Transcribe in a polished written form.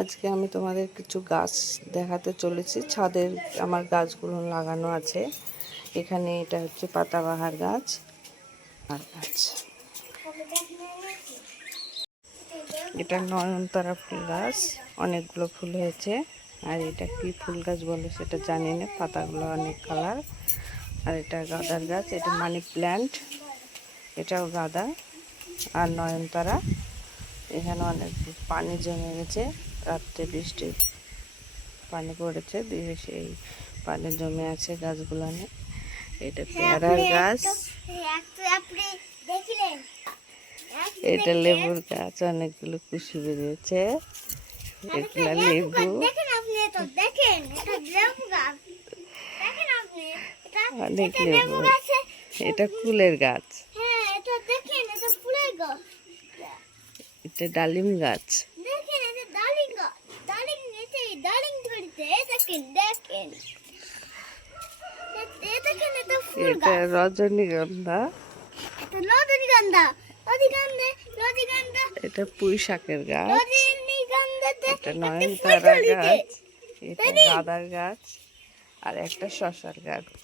আজকে আমি তোমাদের কিছু গাছ দেখাতে চলেছি। ছাদের আমার গাছগুলো লাগানো আছে। এখানে এটা হচ্ছে পাতাবাহার গাছ আর গাছ, এটা নয়নতারা ফুল গাছ, অনেকগুলো ফুল হয়েছে। আর এটা কি ফুল গাছ বলে সেটা জানি না, পাতাগুলো অনেক কালার। আর এটা গাঁদার গাছ, এটা মানি প্ল্যান্ট, এটাও গাঁদা আর নয়নতারা। এখানে অনেক পানি জমে গেছে, রাত্রে বৃষ্টি পানি পড়েছে দিয়ে সেই পানি জমে আছে গাছগুলো। এটা পেয়ারার গাছ, এটা লেবুর গাছ, অনেকগুলো কুশি বেরিয়েছে, এগুলা লেবু, অনেক লেবু। এটা কুলের গাছ, এটা ডালিম গাছ, এটা রজনীগন্ধা, এটা পুঁই শাকের গাছ, এটা নয়নতারা গাছ, এটা গাঁদার গাছ আর একটা শসার গাছ।